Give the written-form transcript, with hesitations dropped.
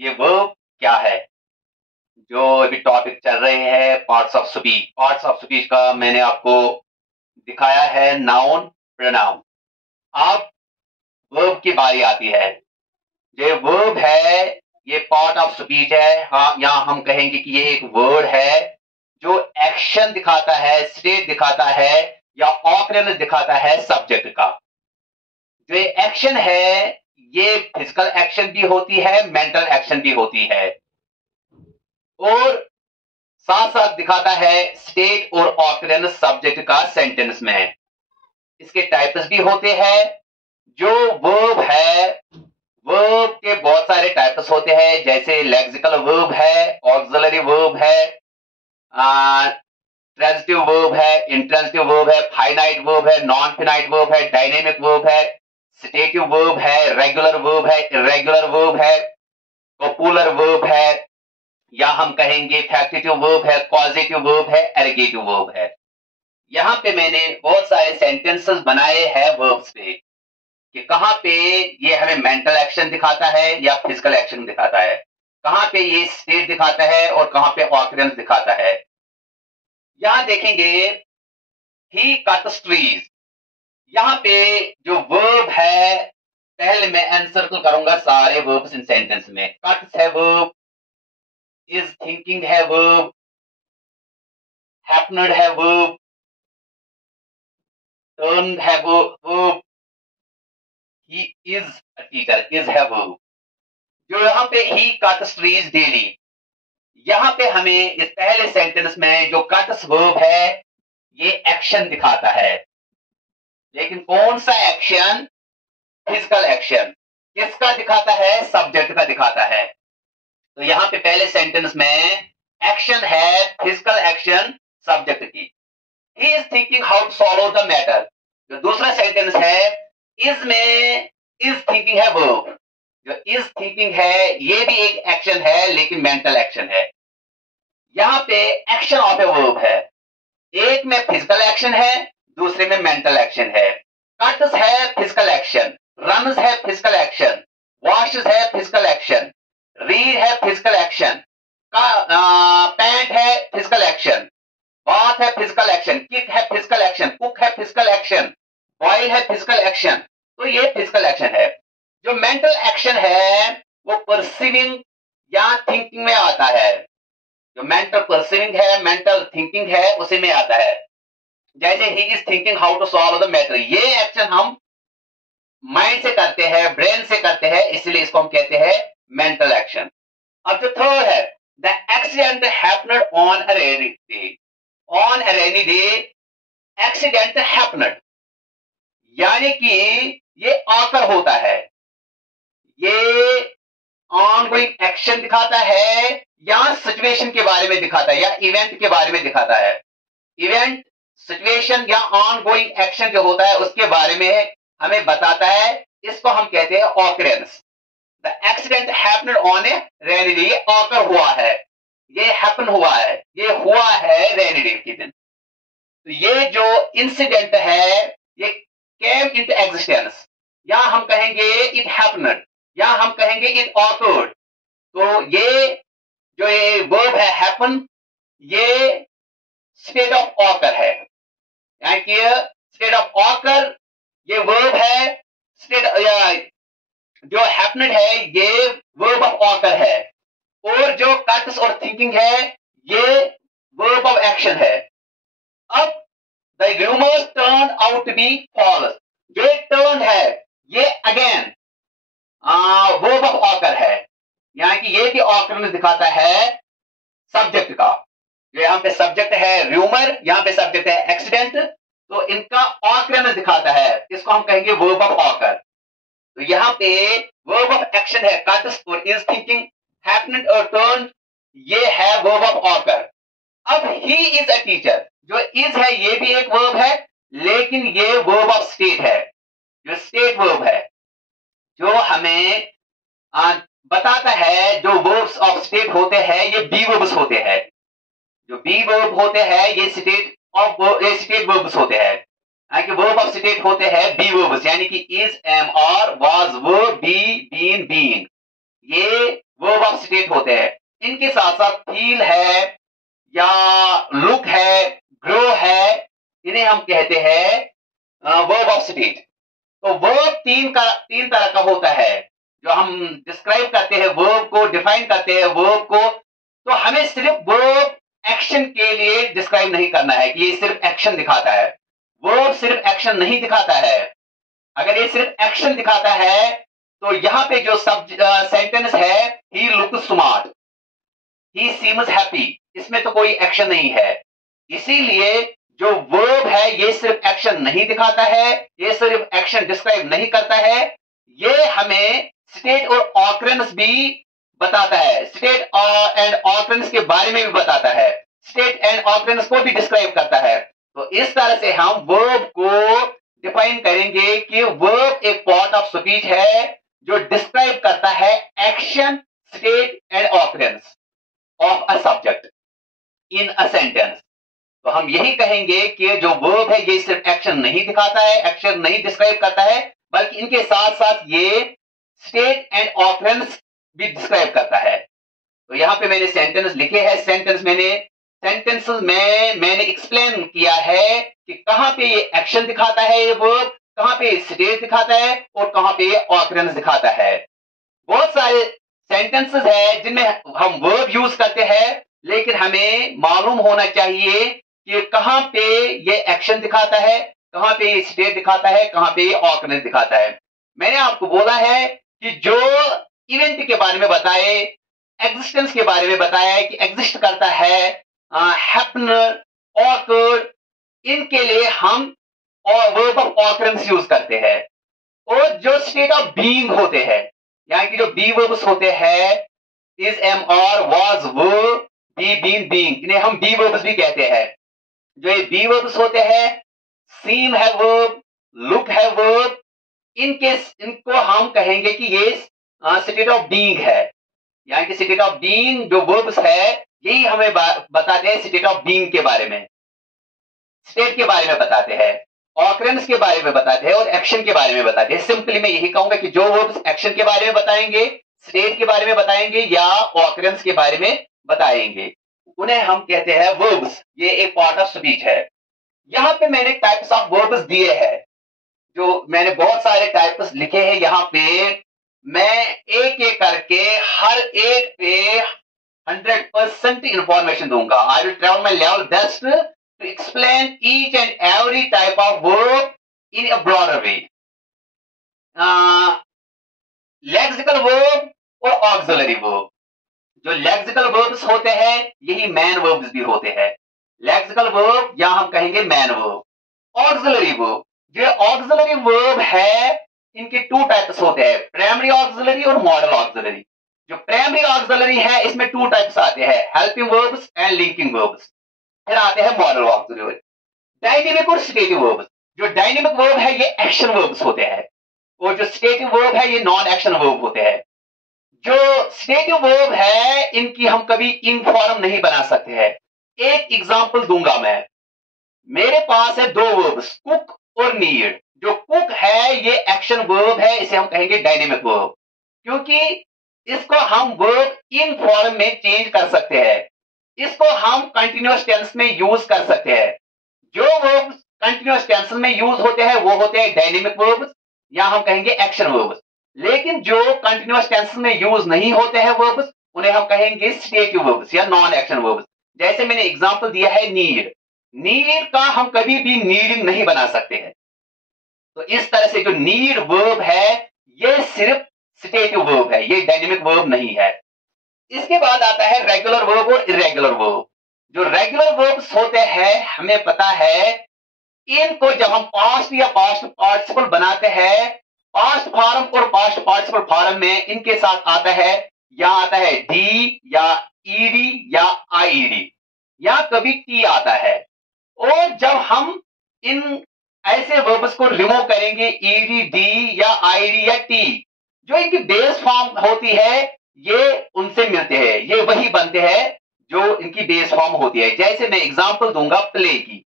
ये वर्ब क्या है? जो अभी टॉपिक चल रहे हैं parts of speech. Parts of speech का मैंने आपको दिखाया है नाउन, प्रोनाउन। अब वर्ब की बारी आती है। ये वर्ब है, ये पार्ट ऑफ स्पीच है। हाँ, यहाँ हम कहेंगे कि ये एक वर्ड है जो एक्शन दिखाता है, स्टेट दिखाता है या ऑकरेंस दिखाता है सब्जेक्ट का। जो ये एक्शन है, ये फिजिकल एक्शन भी होती है, मेंटल एक्शन भी होती है, और साथ साथ दिखाता है स्टेट और ऑकरेंस सब्जेक्ट का सेंटेंस में। इसके टाइप्स भी होते हैं। जो वर्ब है, वर्ब के बहुत सारे टाइप्स होते हैं, जैसे लेक्सिकल वर्ब है, ऑक्सिलरी वर्ब है, ट्रांजिटिव वर्ब है, इंट्रांजिटिव वर्ब है, फाइनाइट वर्ब है, नॉन फाइनाइट वर्ब है, डायनेमिक वर्ब है, स्टेटिव वर्ब है, रेगुलर वर्ब है, इरेगुलर वर्ब है, कॉपुलर वर्ब है, या हम कहेंगे फैक्टिटिव वर्ब है, कॉजेटिव वर्ब है, एरिगेटिव वर्ब है। यहाँ पे मैंने बहुत सारे सेंटेंसेस बनाए हैं वर्ब्स पे, कि कहाँ पे ये हमें मेंटल एक्शन दिखाता है या फिजिकल एक्शन दिखाता है, कहाँ पे ये स्टेट दिखाता है और कहाँ पे ऑकरेंस दिखाता है। यहां देखेंगे ही कट्स ट्रीज। यहाँ पे जो वर्ब है, पहले मैं एनसर्कल करूंगा सारे वर्ब्स इन सेंटेंस में। कट्स है वर्ब, इज थिंकिंग है वर्ब, हैपनेड है वर्ब, टर्न है verb, he is a teacher, is है वर्ब। जो यहाँ पे ही कट्स ट्रीज डेली, यहाँ पे हमें इस पहले सेंटेंस में जो कट्स वर्ब है ये एक्शन दिखाता है, लेकिन कौन सा एक्शन? Physical action. किसका दिखाता है? सब्जेक्ट का दिखाता है। तो यहाँ पे पहले सेंटेंस में एक्शन है, फिजिकल एक्शन सब्जेक्ट की। He is thinking how to solve the matter. जो दूसरा सेंटेंस है, इज में इज थिंकिंग है वर्ब। जो इज थिंकिंग है ये भी एक एक्शन है, लेकिन मेंटल एक्शन है। यहाँ पे एक्शन ऑफ ए वर्ब है, एक में फिजिकल एक्शन है, दूसरे में मेंटल एक्शन है। कट्स है फिजिकल एक्शन, रन्स है फिजिकल एक्शन, वॉशेस है फिजिकल एक्शन, रीड है फिजिकल एक्शन, पैंट है फिजिकल एक्शन, बाथ है फिजिकल एक्शन, किक है फिजिकल एक्शन, कुक है फिजिकल एक्शन, बॉयल है फिजिकल एक्शन। तो ये फिजिकल एक्शन है। जो मेंटल एक्शन है वो परसीविंग या थिंकिंग में आता है। जो मेंटल परसीविंग है, मेंटल थिंकिंग है, उसी में आता है। जैसे ही is thinking how to solve the matter, ये एक्शन हम माइंड से करते हैं, ब्रेन से करते हैं, इसलिए इसको हम कहते हैं मेंटल एक्शन। अब जो थर्ड है, the accident happened on a rainy day. On a rainy day accident happened, यानी कि ये आकर होता है, ये ऑनगोइंग एक्शन दिखाता है या सिचुएशन के बारे में दिखाता है या इवेंट के बारे में दिखाता है। इवेंट, सिचुएशन या ऑनगोइंग एक्शन जो होता है उसके बारे में हमें बताता है, इसको हम कहते हैं occurrence. The accident happened on a rainy day, ये ऑकर हुआ है, ये हैपन हुआ है, ये हुआ है रेनी डे के दिन। तो ये जो इंसिडेंट है ये केम इनटू एग्जिस्टेंस, या हम कहेंगे इट हैपनेड, या हम कहेंगे इट ऑकर्ड। तो ये जो ये वर्ब है हैपन, ये स्टेट ऑफ ऑकर है, यानी कि स्टेट ऑफ ऑकर ये वर्ब है। स्टेट जो हैपनेड है ये वर्ब ऑफ ऑकर है, और जो कट्स और थिंकिंग है ये वर्ब ऑफ एक्शन है। अब the rumours turn out to be false, जो टर्न है ये अगेन वर्ब ऑफ ऑकर है, यानी कि ये भी ऑकरेंस दिखाता है सब्जेक्ट का। जो यहाँ पे सब्जेक्ट है रूमर, यहाँ पे सब्जेक्ट है एक्सीडेंट, तो इनका ऑकरेंस दिखाता है, इसको हम कहेंगे वर्ब ऑफ ऑकर। तो यहाँ पे वर्ब ऑफ एक्शन है कट्स और इज थिंकिंग, हैपनेड और टर्न, ये है वर्ब ऑफ ऑकर। अब ही इज अ टीचर, जो इज है ये भी एक वर्ब है, लेकिन ये वर्ब ऑफ स्टेट है। जो स्टेट वर्ब है जो हमें बताता है, जो वर्ब्स ऑफ स्टेट होते हैं ये बी वर्ब्स होते हैं। जो बी वर्ब होते हैं ये स्टेट वर्ब्स होते हैं, कि वर्ब ऑफ स्टेट होते हैं बी वर्ब्स, यानी कि is, am, are, was, were, be, been, being, ये वर्ब ऑफ स्टेट होते हैं। इनके साथ साथ फील है या लुक है, ग्रो है, इन्हें हम कहते हैं वर्ब ऑफ स्टेट। तो वर्ब तीन तरह का होता है। जो हम डिस्क्राइब करते हैं वर्ब को, डिफाइन करते हैं वर्ब को, तो हमें सिर्फ वर्ब एक्शन के लिए डिस्क्राइब नहीं करना है कि ये सिर्फ एक्शन दिखाता है। वर्ब सिर्फ एक्शन नहीं दिखाता है। अगर ये सिर्फ एक्शन दिखाता है तो यहाँ पे जो सेंटेंस है, he looks smart, he seems happy, इसमें तो कोई एक्शन नहीं है। इसीलिए जो वर्ब है ये सिर्फ एक्शन नहीं दिखाता है, ये सिर्फ एक्शन डिस्क्राइब नहीं करता है, ये हमें स्टेट और ऑकरेंस भी बताता है। स्टेट एंड ऑकरेंस के बारे में भी बताता है, स्टेट एंड ऑकरेंस को भी डिस्क्राइब करता है। तो इस तरह से हम वर्ब को डिफाइन करेंगे कि वर्ब एक पार्ट ऑफ स्पीच है जो डिस्क्राइब करता है action, state and occurrence of a subject in a sentence. तो हम यही कहेंगे कि जो वर्ब है ये सिर्फ एक्शन नहीं दिखाता है, एक्शन नहीं डिस्क्राइब करता है, बल्कि इनके साथ साथ ये स्टेट एंड ऑकरेंस भी डिस्क्राइब करता है। तो यहाँ पे मैंने सेंटेंस लिखे हैं। सेंटेंसेस में मैंने एक्सप्लेन किया है कि कहां पे ये एक्शन दिखाता है ये वर्ब, कहां पे स्टेट दिखाता है और कहां पे ये ऑकरेंस दिखाता है। बहुत सारे सेंटेंसेस है जिनमें हम वर्ब यूज करते हैं, लेकिन हमें मालूम होना चाहिए कि कहां पे ये एक्शन दिखाता है, कहां पे ये स्टेट दिखाता है, कहां पे ये ऑकरेंस दिखाता है। मैंने आपको बोला है कि जो इवेंट के बारे में बताए, एग्जिस्टेंस के बारे में बताया है कि एग्जिस्ट करता है, हैपनर, ऑकर्ड, इनके लिए हम वर्ब ऑफ ऑकरेंस यूज करते हैं। और जो स्टेट ऑफ बीइंग होते हैं, यानी कि जो बी वर्ब्स होते हैं, is, am, are, was, were, be, been, being, इन्हें हम बी वर्ब्स भी कहते हैं। जो ये बी वर्ब्स होते हैं, सीम है वर्ब, लुक है वर्ब, इनको हम कहेंगे कि ये स्टेट ऑफ बीइंग है। यानी कि स्टेट ऑफ बीइंग जो वर्ब्स है, यही हमें बताते हैं स्टेट ऑफ बीइंग के बारे में, स्टेट के बारे में बताते हैं, ऑकरेंस के बारे में बताते हैं और एक्शन के बारे में बताते हैं। सिंपली मैं यही कहूंगा कि जो वर्ब्स एक्शन के बारे में बताएंगे, स्टेट के बारे में बताएंगे या ऑकरेंस के बारे में बताएंगे, उन्हें हम कहते हैं वर्ब्स। ये एक पार्ट ऑफ स्पीच है। यहाँ पे मैंने टाइप्स ऑफ वर्ब्स दिए हैं, जो मैंने बहुत सारे टाइप्स लिखे हैं। यहाँ पे मैं एक एक करके हर एक पे 100% इंफॉर्मेशन दूंगा। I will try my level best to explain each and every type of verb in a broader way. Lexical verb और ऑक्सिलरी वर्ब। जो लेक्सिकल वर्ब्स होते हैं यही मैन वर्ब्स भी होते हैं। लेक्सिकल वर्ब या हम कहेंगे मैन वर्ब। ऑक्सिलरी वर्ब, जो ऑक्सिलरी वर्ब है, इनके टू टाइप्स होते हैं, प्राइमरी ऑक्सिलरी और मॉडल ऑक्सिलरी। जो प्राइमरी ऑक्सिलरी है इसमें टू टाइप्स आते हैं, helping verbs and linking verbs. फिर आते हैं मॉडल ऑक्सिलरी, डायनेमिक और स्टेटिव वर्ब्स। जो डायनेमिक वर्ब है ये एक्शन वर्ब्स होते हैं और जो स्टेटिव वर्ब है ये नॉन एक्शन वर्ब होते हैं। जो स्टेटिव वर्ब है इनकी हम कभी इन फॉर्म नहीं बना सकते हैं। एक एग्जांपल दूंगा मैं। मेरे पास है दो वर्ब्स, कुक और नीड। जो कुक है ये एक्शन वर्ब है, इसे हम कहेंगे डायनेमिक वर्ब, क्योंकि इसको हम वर्ब इन फॉर्म में चेंज कर सकते हैं। इसको हम कंटिन्यूअस टेंस में यूज कर सकते हैं। जो वर्ब्स कंटिन्यूअस टेंस में यूज होते हैं वो होते हैं डायनेमिक वर्ब्स या हम कहेंगे एक्शन वर्ब्स। लेकिन जो कंटिन्यूअस टेंस में यूज नहीं होते हैं वर्ब्स, उन्हें हम कहेंगे स्टेटिव वर्ब्स या नॉन एक्शन वर्ब्स। जैसे मैंने एग्जांपल दिया है नीड। नीड का हम कभी भी नीडिंग नहीं बना सकते हैं। तो इस तरह से जो नीड वर्ब है ये सिर्फ स्टेटिव वर्ब है, ये डायनेमिक वर्ब नहीं है। इसके बाद आता है रेगुलर वर्ब और इरेगुलर वर्ब। जो रेगुलर वर्ब्स होते हैं हमें पता है, इनको जब हम पास्ट या पास्ट पार्टिसिपल बनाते हैं, पास्ट फॉर्म और पास्ट पार्टिसिपल फॉर्म में इनके साथ आता है या आता है डी या ईडी या आईडी या कभी टी आता है। और जब हम इन ऐसे वर्ब्स को रिमूव करेंगे, ईडी, डी या आईडी या टी, जो इनकी बेस फॉर्म होती है ये उनसे मिलते हैं, ये वही बनते हैं जो इनकी बेस फॉर्म होती है। जैसे मैं एग्जांपल दूंगा प्ले की।